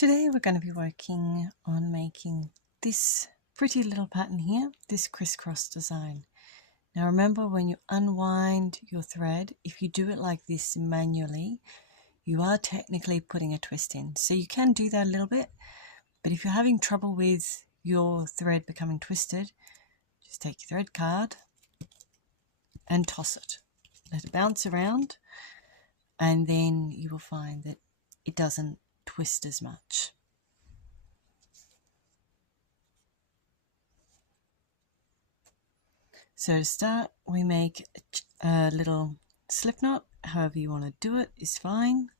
Today we're going to be working on making this pretty little pattern here, this crisscross design. Now remember, when you unwind your thread, if you do it like this manually, you are technically putting a twist in. So you can do that a little bit, but if you're having trouble with your thread becoming twisted, just take your thread card and toss it. Let it bounce around, and then you will find that it doesn't twist as much. So to start, we make a little slip knot. However you want to do it is fine.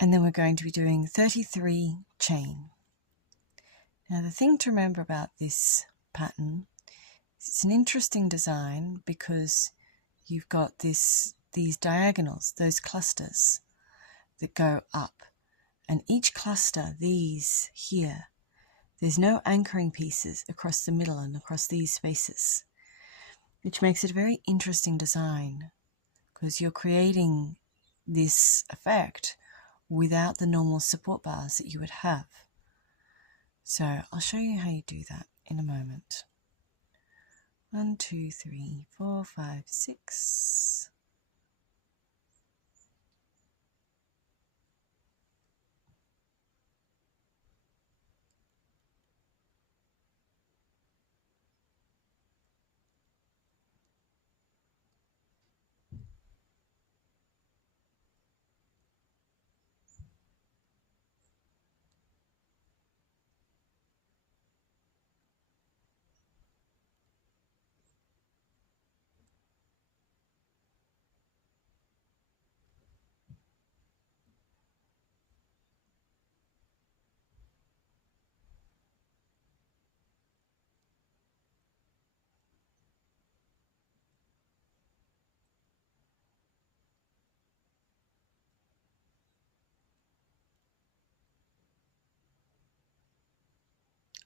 And then we're going to be doing 33 chain. Now the thing to remember about this pattern is it's an interesting design because you've got these diagonals, those clusters that go up, and each cluster, these here, there's no anchoring pieces across the middle and across these spaces, which makes it a very interesting design because you're creating this effect without the normal support bars that you would have. So I'll show you how you do that in a moment. 1, 2, 3, 4, 5, 6.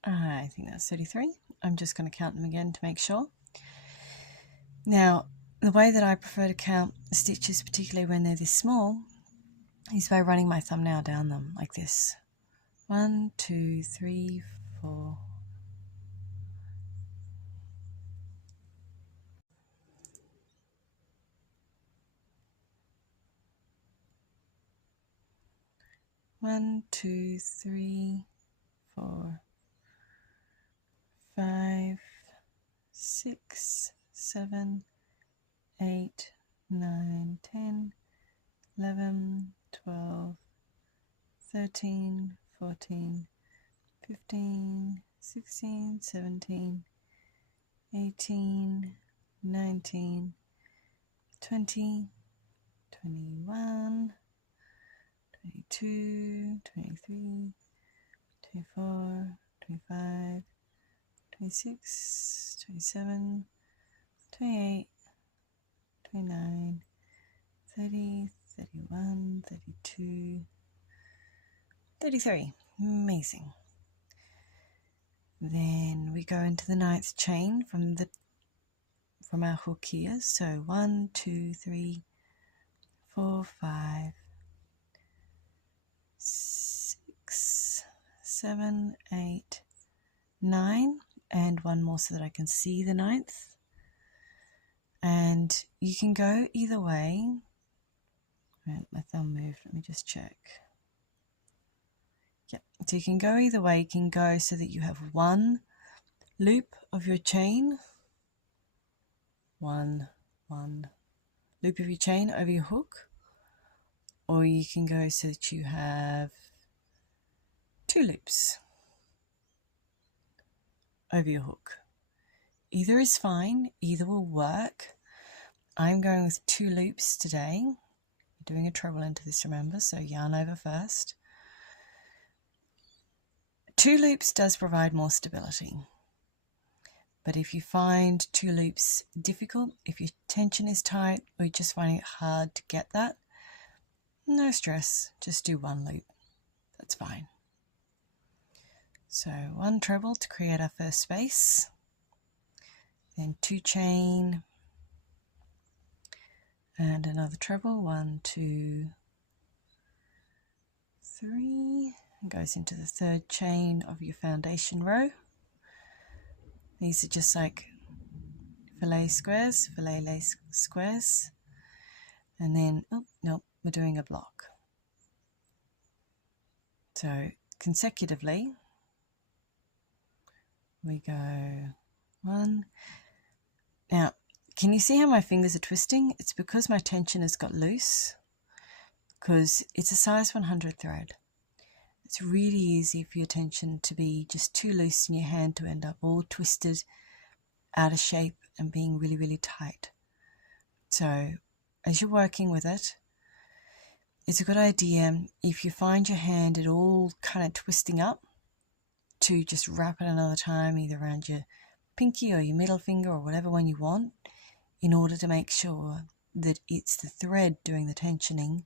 I think that's 33. I'm just going to count them again to make sure. Now, the way that I prefer to count the stitches, particularly when they're this small, is by running my thumbnail down them like this. 1, 2, 3, 4. One, 2, 3, 4, 5, 6, 7, 8, 9, 10, 11, 12, 13, 14, 15, 16, 17, 18, 19, 20, 21, 22, 23, 24, 25, 26, 27, 28, 29, 30, 31, 32, 33. Amazing. Then we go into the 9th chain from our hook here. So 1, 2, 3, 4, 5, 6, 7, 8, 9, and one more so that I can see the 9th. And you can go either way. Right, my thumb moved, let me just check. Yep, so you can go either way. You can go so that you have one loop of your chain, one loop of your chain over your hook, or you can go so that you have 2 loops over your hook. Either is fine, either will work. I'm going with 2 loops today. You're doing a treble into this, remember, so yarn over first. 2 loops does provide more stability, but if you find 2 loops difficult, if your tension is tight or you're just finding it hard to get that, no stress, just do 1 loop. that's fine. So 1 treble to create our first space, then 2 chain, and another treble, 1, 2, 3, and goes into the 3rd chain of your foundation row. These are just like fillet squares, fillet lace squares, and then, oh no, we're doing a block. So consecutively, we go 1. Now, can you see how my fingers are twisting? It's because my tension has got loose, because it's a size 100 thread. It's really easy for your tension to be just too loose in your hand to end up all twisted, out of shape, and being really, really tight. So as you're working with it, it's a good idea, if you find your hand at all kind of twisting up, to just wrap it another time, either around your pinky or your middle finger or whatever one you want, in order to make sure that it's the thread doing the tensioning,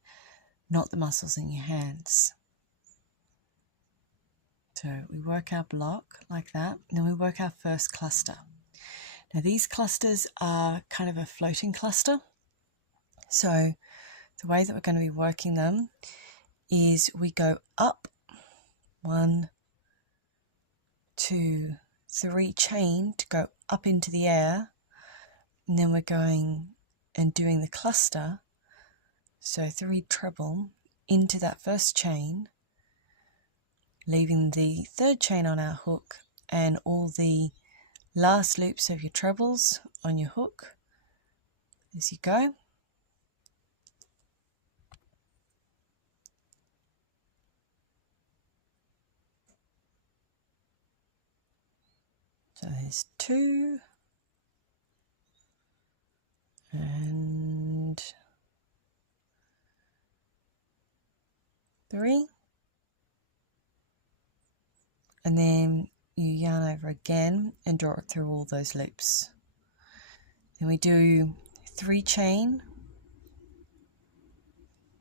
not the muscles in your hands. So we work our block like that, and then we work our first cluster. Now these clusters are kind of a floating cluster. So the way that we're going to be working them is we go up 1, 2, 3 chain to go up into the air, and then we're going and doing the cluster, so 3 treble into that first chain, leaving the 3rd chain on our hook and all the last loops of your trebles on your hook as you go. So there's 2 and 3, and then you yarn over again and draw it through all those loops. Then we do 3 chain,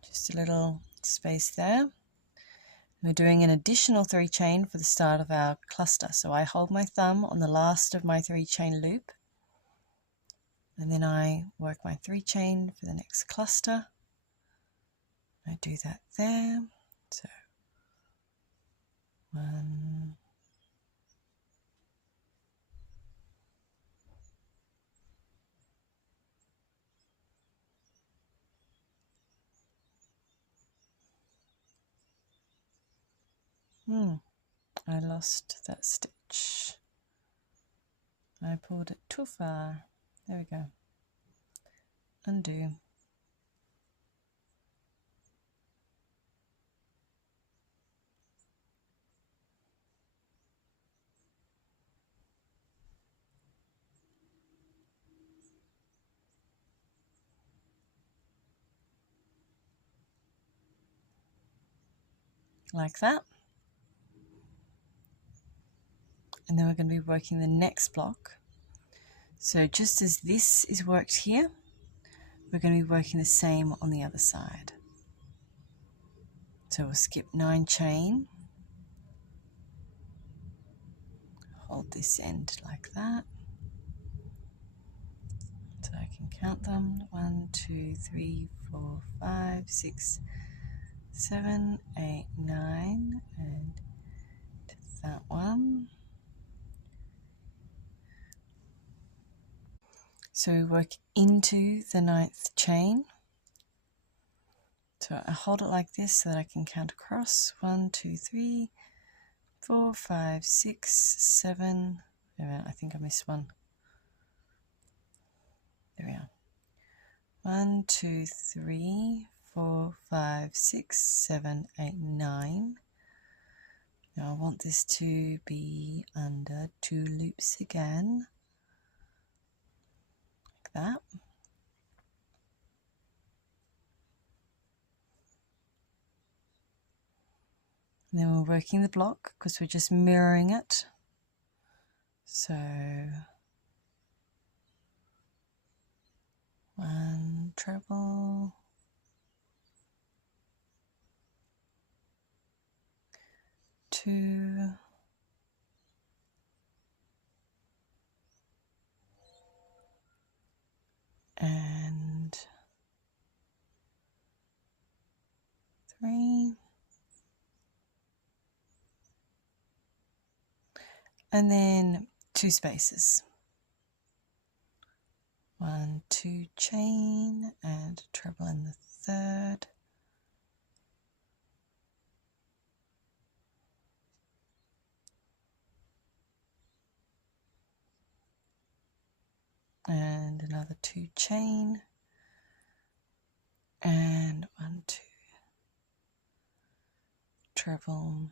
just a little space there. We're doing an additional 3 chain for the start of our cluster. So I hold my thumb on the last of my 3 chain loop, and then I work my 3 chain for the next cluster. I do that there. So 1, I lost that stitch. I pulled it too far. There we go. Undo. Like that. And then we're going to be working the next block. So just as this is worked here, we're going to be working the same on the other side. So we'll skip 9 chain, hold this end like that, so I can count them, 1, 2, 3, 4, 5, 6, 7, 8, 9, and that one. So we work into the 9th chain. So I hold it like this so that I can count across. 1, 2, 3, 4, 5, 6, 7. Wait a minute, I think I missed one. There we are. 1, 2, 3, 4, 5, 6, 7, 8, 9. Now I want this to be under 2 loops again, like that. And then we're working the block because we're just mirroring it. So 1 treble, and then 2 spaces. 1, 2 chain and treble in the third. And another 2 chain and 1, 2 treble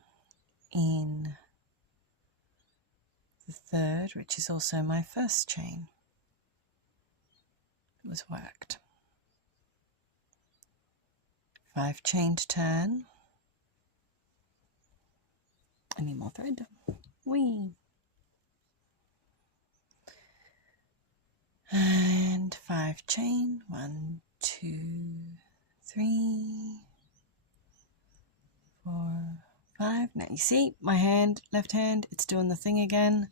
in the third, which is also my first chain. It was worked. 5 chain to turn. I need more thread. Whee! And 5 chain. 1, 2, 3, 4, 5. Now you see my hand, left hand, it's doing the thing again.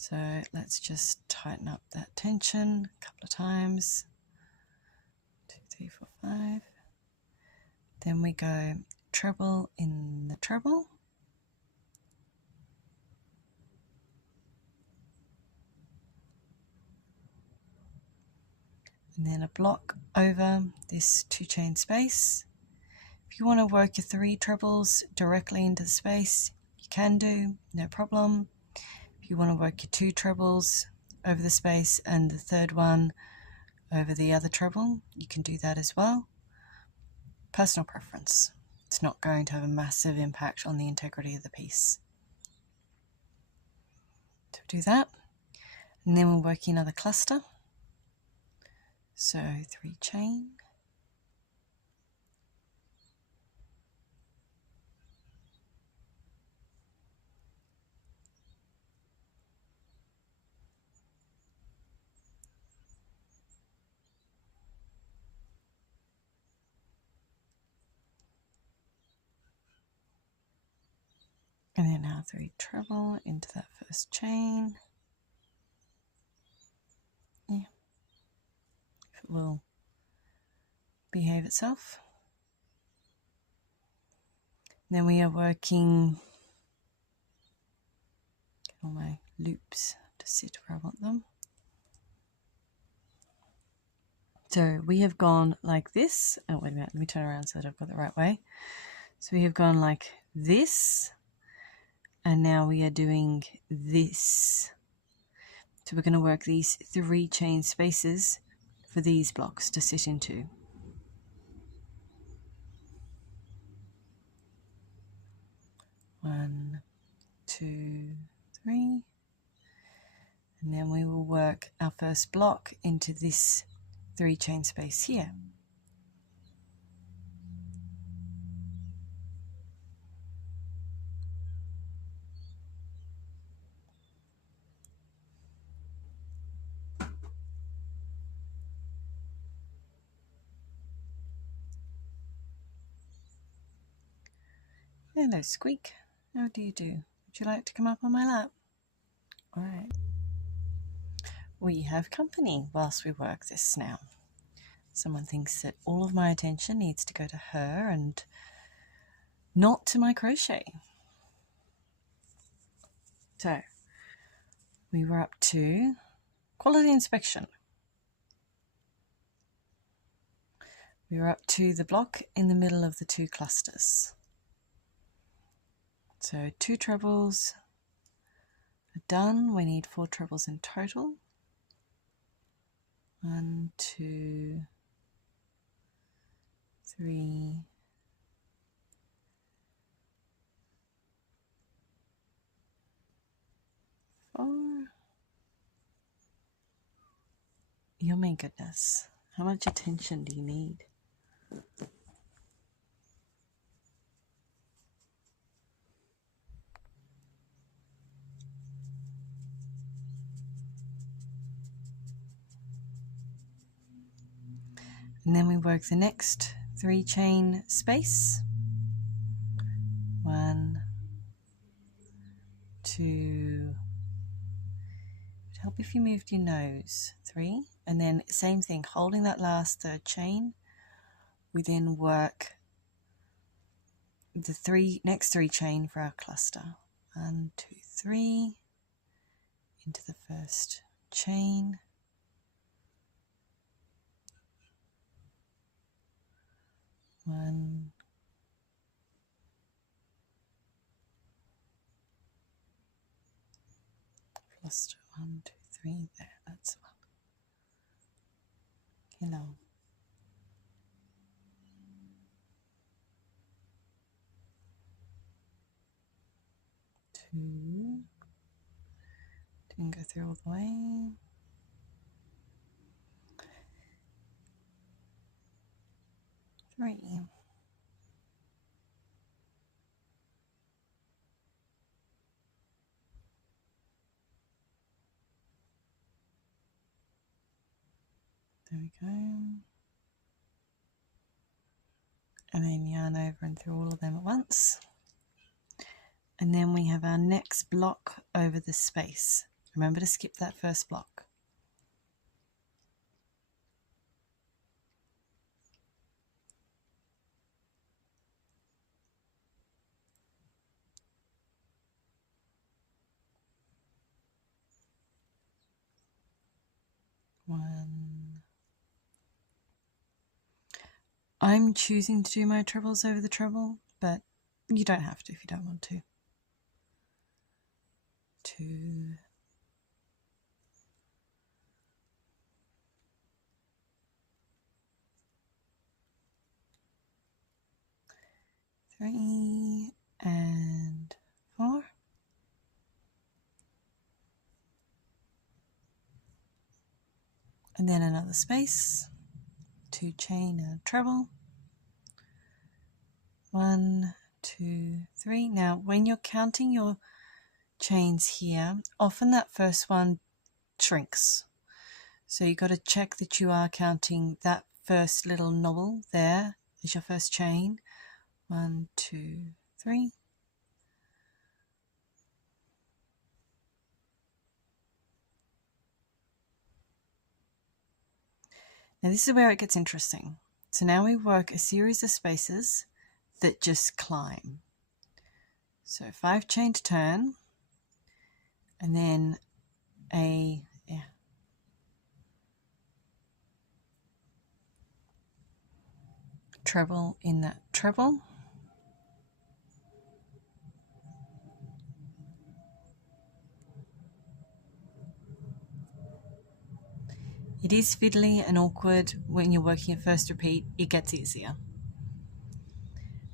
So let's just tighten up that tension a couple of times. 2, 3, 4, 5. Then we go treble in the treble. And then a block over this 2 chain space. If you want to work your 3 trebles directly into the space, you can do, no problem. If you want to work your 2 trebles over the space and the third one over the other treble, you can do that as well. Personal preference. It's not going to have a massive impact on the integrity of the piece. So do that, and then we'll work another cluster. So 3 chain. And then now 3 treble into that first chain. Yeah, if it will behave itself. Then we are working, get all my loops to sit where I want them. So we have gone like this. Oh, wait a minute, let me turn around so that I've got the right way. So we have gone like this, and now we are doing this. So we're going to work these 3 chain spaces for these blocks to sit into. One, 2, 3. And then we will work our first block into this 3 chain space here. Hello, Squeak. How do you do? Would you like to come up on my lap? All right. We have company whilst we work this now. Someone thinks that all of my attention needs to go to her and not to my crochet. So, we were up to quality inspection. We were up to the block in the middle of the 2 clusters. So 2 trebles are done. We need 4 trebles in total. 1, 2, 3, 4. Oh my goodness, how much attention do you need? And then we work the next 3 chain space. 1, 2, it'd help if you moved your nose. 3, and then same thing, holding that last 3rd chain, we then work the next 3 chain for our cluster. 1, 2, 3 into the first chain, 1, cluster 1, 2, 3, there, that's one. Hello. 2, didn't go through all the way. 3. There we go. And then yarn over and through all of them at once. And then we have our next block over the space. Remember to skip that first block. One. I'm choosing to do my trebles over the treble, but you don't have to if you don't want to. 2. 3 and 4. And then another space, 2 chain and a treble. 1, 2, 3. Now when you're counting your chains here, often that first one shrinks. So you've got to check that you are counting that first little knobble there as your first chain. 1, 2, 3. Now this is where it gets interesting. So now we work a series of spaces that just climb. So 5 chain to turn, and then a treble in that treble. It is fiddly and awkward when you're working a first repeat. It gets easier.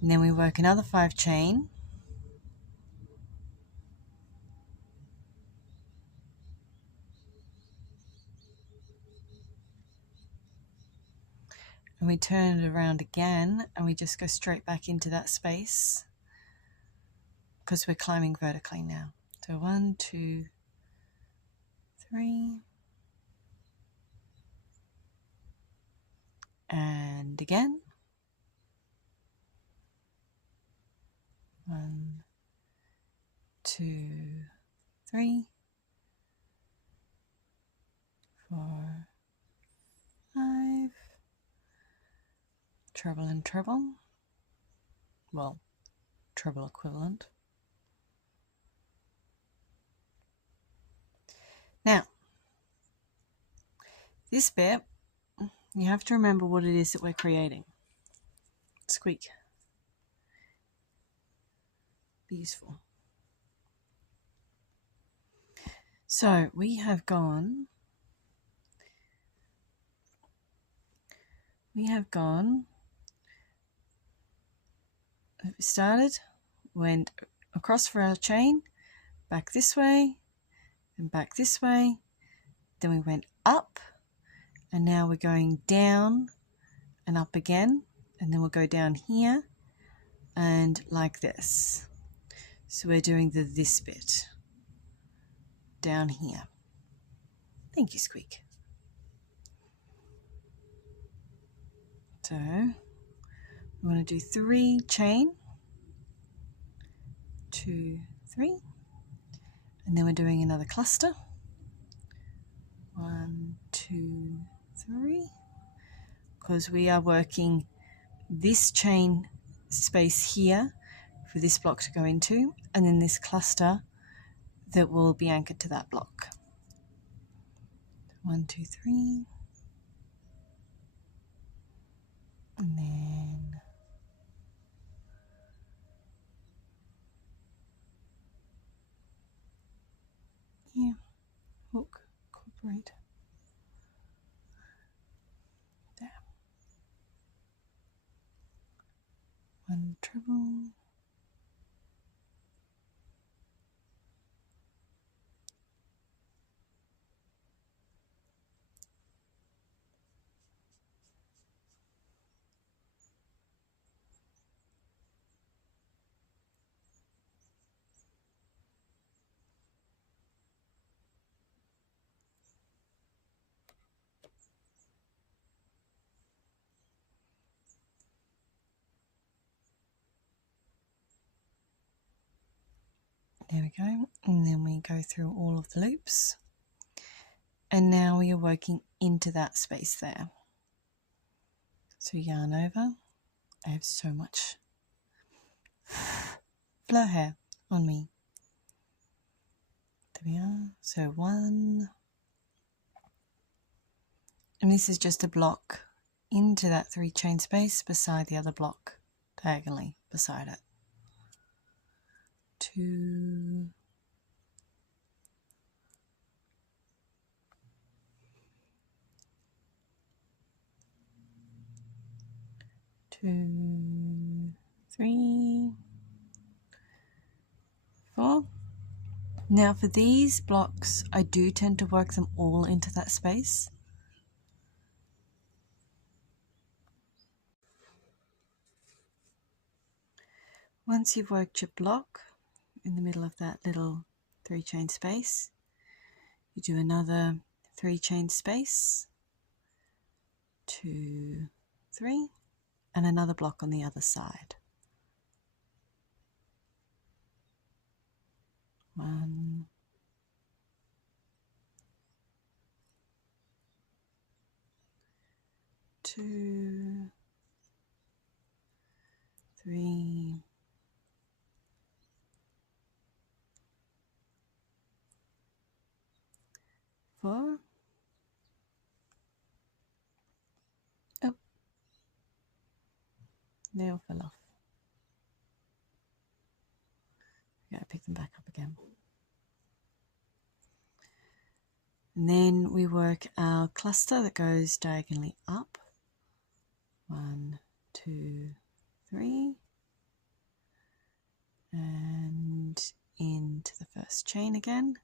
And then we work another 5 chain. And we turn it around again, and we just go straight back into that space because we're climbing vertically now. So 1, 2, 3. And again. 1, 2, 3, 4, 5. Treble and treble. Well, treble equivalent. Now, this bit, you have to remember what it is that we're creating. Squeak. Be useful. So we started, went across for our chain, back this way, and back this way. Then we went up, and now we're going down and up again, and then we'll go down here and like this. So we're doing this bit down here. Thank you, Squeak. So we want to do 3 chain, 2, 3, and then we're doing another cluster. 1, 2, 3, because we are working this chain space here for this block to go into, and then this cluster that will be anchored to that block. 1, 2, 3, and then hook, incorporate there. 1 treble, there we go, and then we go through all of the loops, and now we are working into that space there. So yarn over. I have so much flow hair on me. There we are. So 1, and this is just a block into that 3 chain space beside the other block, diagonally beside it. 2, 2, 3, 4. Now for these blocks, I do tend to work them all into that space. Once you've worked your block in the middle of that little 3 chain space, you do another 3 chain space, 2, 3, and another block on the other side. 1, 2, 3, 4. Oh, they all fell off. I gotta pick them back up again. And then we work our cluster that goes diagonally up. 1, 2, 3, and into the first chain again.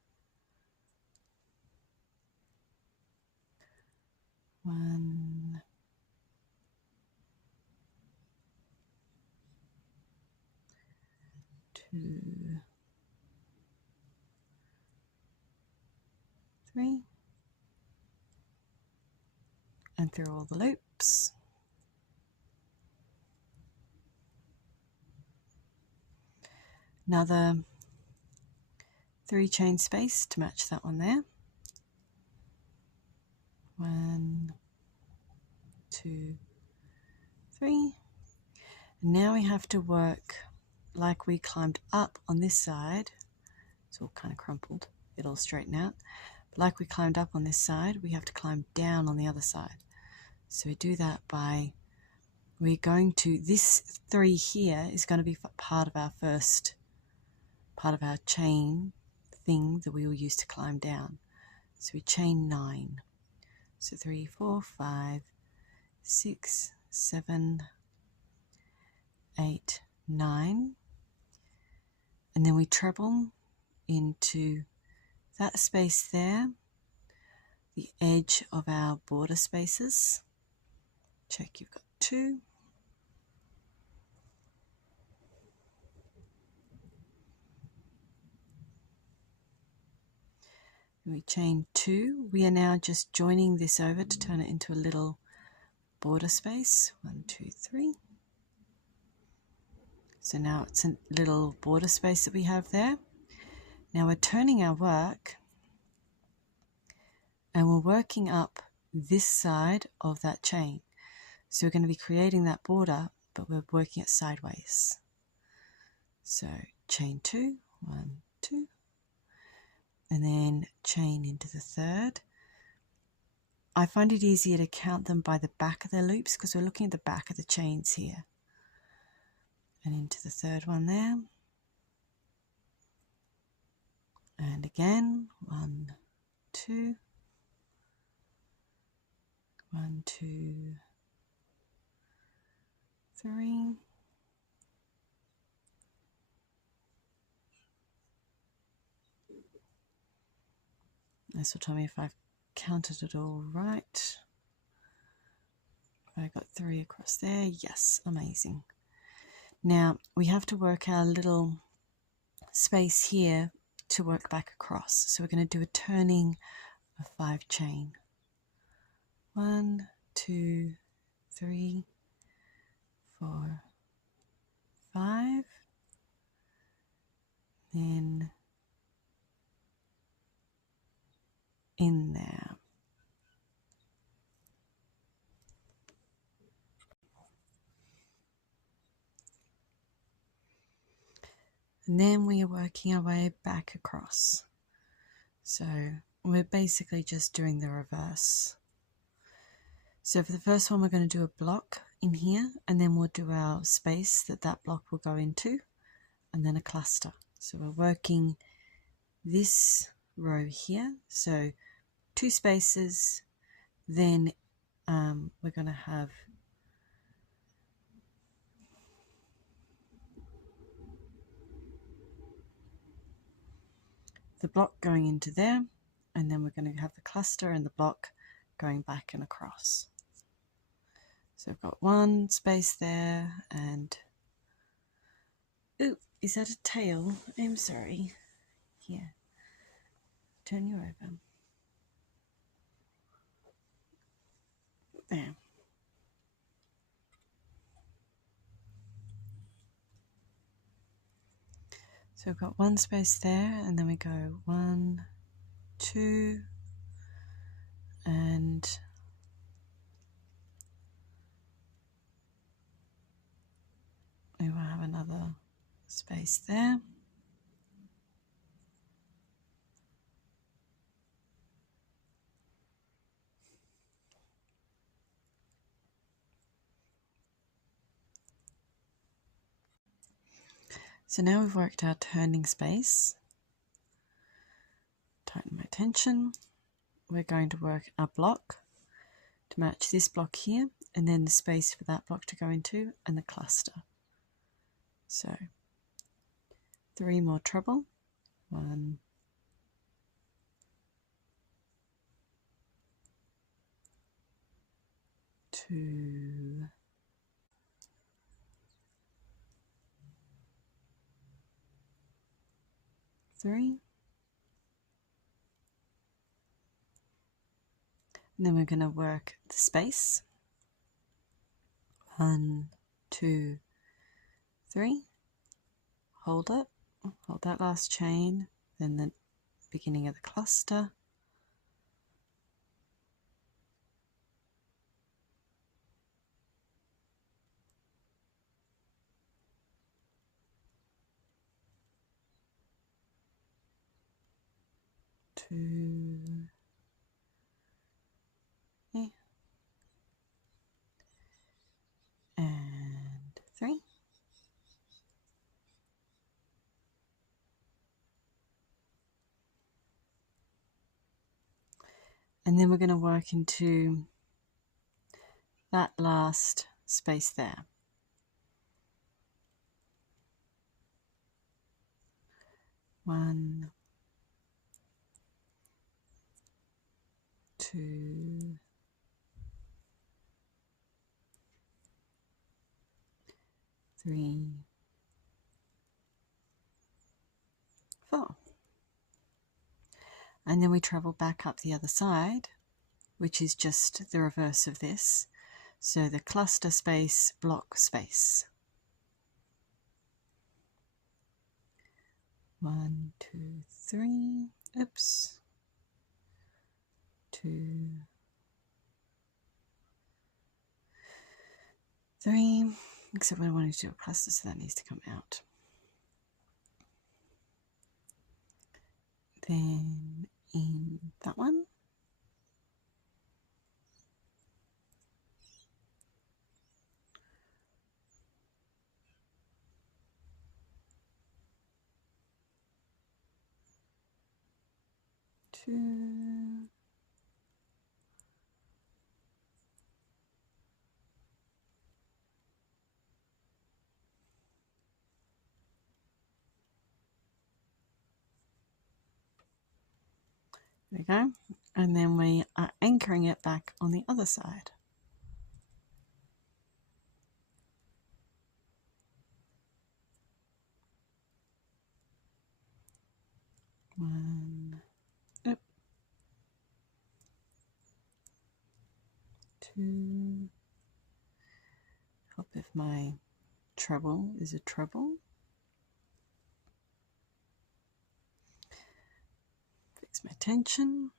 1, 2, 3, and through all the loops. Another 3 chain space to match that one there. 1, 2, 3. And now we have to work like we climbed up on this side. It's all kind of crumpled. It'll straighten out. But like we climbed up on this side, we have to climb down on the other side. So we do that by, we're going to, this 3 here is going to be part of our first, part of our chain thing that we will use to climb down. So we chain 9. So 3, 4, 5, 6, 7, 8, 9. And then we treble into that space there, the edge of our border spaces. Check you've got 2. We chain 2. We are now just joining this over to turn it into a little border space. 1, 2, 3. So now it's a little border space that we have there. Now we're turning our work and we're working up this side of that chain. So we're going to be creating that border, but we're working it sideways. So chain 2, 1, 2, and then chain into the third. I find it easier to count them by the back of their loops because we're looking at the back of the chains here. And into the third one there. And again, 1, 2, 1, 2, 3. This will tell me if I've counted it all right. I got 3 across there. Yes, amazing. Now we have to work our little space here to work back across. So we're going to do a turning of 5 chain. 1, 2, 3, 4, 5. Then in there. And then we are working our way back across. So we're basically just doing the reverse. So for the first one, we're going to do a block in here, and then we'll do our space that that block will go into, and then a cluster. So we're working this row here. So 2 spaces, then we're going to have the block going into there, and then we're going to have the cluster and the block going back and across. So I've got 1 space there, and ooh, is that a tail? I'm sorry. Here, turn you over. There. So we've got 1 space there, and then we go 1, 2, and we will have another space there. So now we've worked our turning space. Tighten my tension. We're going to work our block to match this block here, and then the space for that block to go into, and the cluster. So 3 more treble. 1, 2, 3. And then we're going to work the space. 1, 2, 3. Hold it. Hold that last chain. Then the beginning of the cluster. Two. Okay. And 3. And then we're going to work into that last space there. 1, 2, 3, 4. And then we travel back up the other side, which is just the reverse of this. So the cluster space, block space. 1, 2, 3. Oops. 2, 3. Except we wanted to do a cluster, so that needs to come out. then in that one. Two. There we go. And then we are anchoring it back on the other side. One, up, two. Top of my treble is a treble. Fix my tension.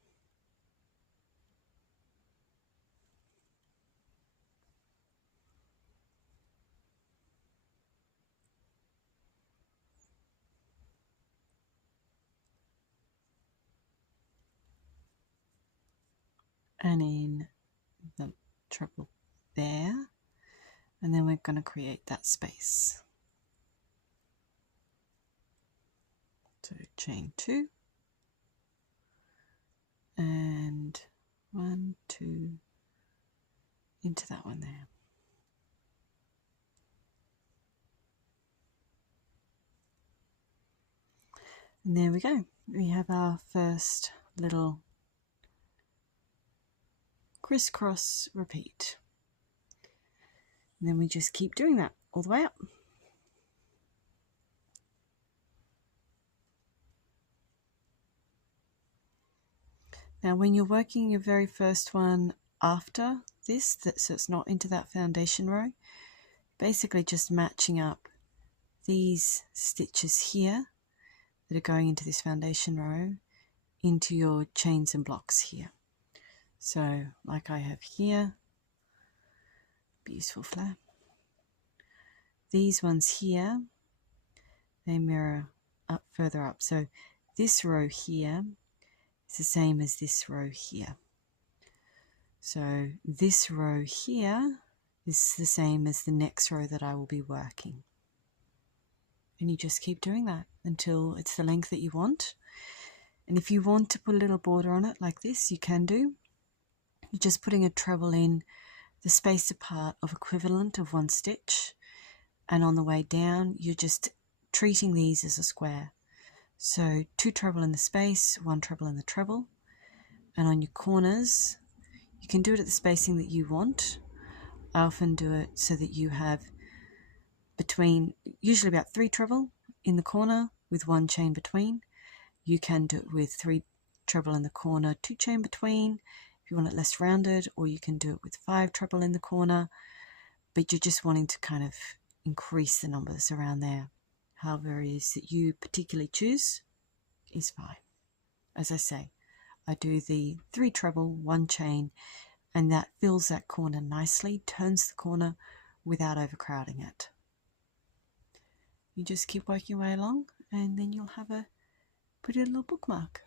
And in the treble there, and then we're going to create that space. So chain 2 and 1, 2 into that one there. And there we go. We have our first little crisscross repeat. And then we just keep doing that all the way up. Now when you're working your very first one after this, so it's not into that foundation row, basically just matching up these stitches here that are going into this foundation row into your chains and blocks here. So like I have here, beautiful flare. These ones here, they mirror up further up. So this row here is the same as this row here. So this row here is the same as the next row that I will be working. And you just keep doing that until it's the length that you want. And if you want to put a little border on it like this, you can do. You're just putting a treble in the space apart of equivalent of 1 stitch. And on the way down, you're just treating these as a square. So 2 treble in the space, 1 treble in the treble. And on your corners, you can do it at the spacing that you want. I often do it so that you have between, usually about 3 treble in the corner with 1 chain between. You can do it with 3 treble in the corner, 2 chain between, if you want it less rounded, or you can do it with 5 treble in the corner, but you're just wanting to kind of increase the numbers around there. However it is that you particularly choose is fine. As I say, I do the 3 treble, 1 chain, and that fills that corner nicely, turns the corner without overcrowding it. You just keep working your way along, and then you'll have a pretty little bookmark.